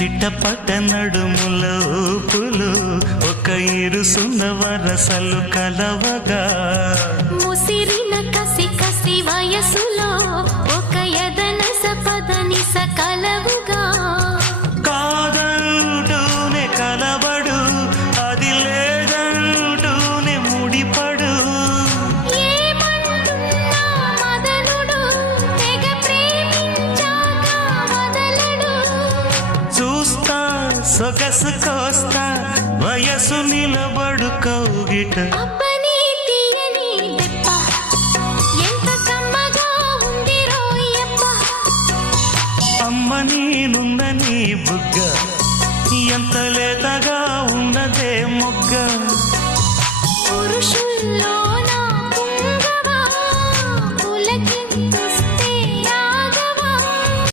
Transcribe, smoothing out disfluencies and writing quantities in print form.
చిట్టపట్ట నడుముల ఊపులు ఒక ఇరుసున్న వరసలు కలవగా ముసిరిన కసి కసి వయసులో ఒక యదన సపదని సకలవుగా కాదంటూనే కలబడు అది లేదంటూనే ముడిపడు ఏమంటున్నా మదనుడు తెగ ప్రేమించాక వదలడు చూస్తా సొగసు కోస్తా వయసు నిలబడు కౌగిట అబ్బని తీయని దెబ్బ ఎంత కమ్మగా ఉంది రోయప్ప అమ్మ నేనున్న నీ బుగ్గ ఎంత లేతగా ఉన్నదే మొగ్గ పురుషుల్లో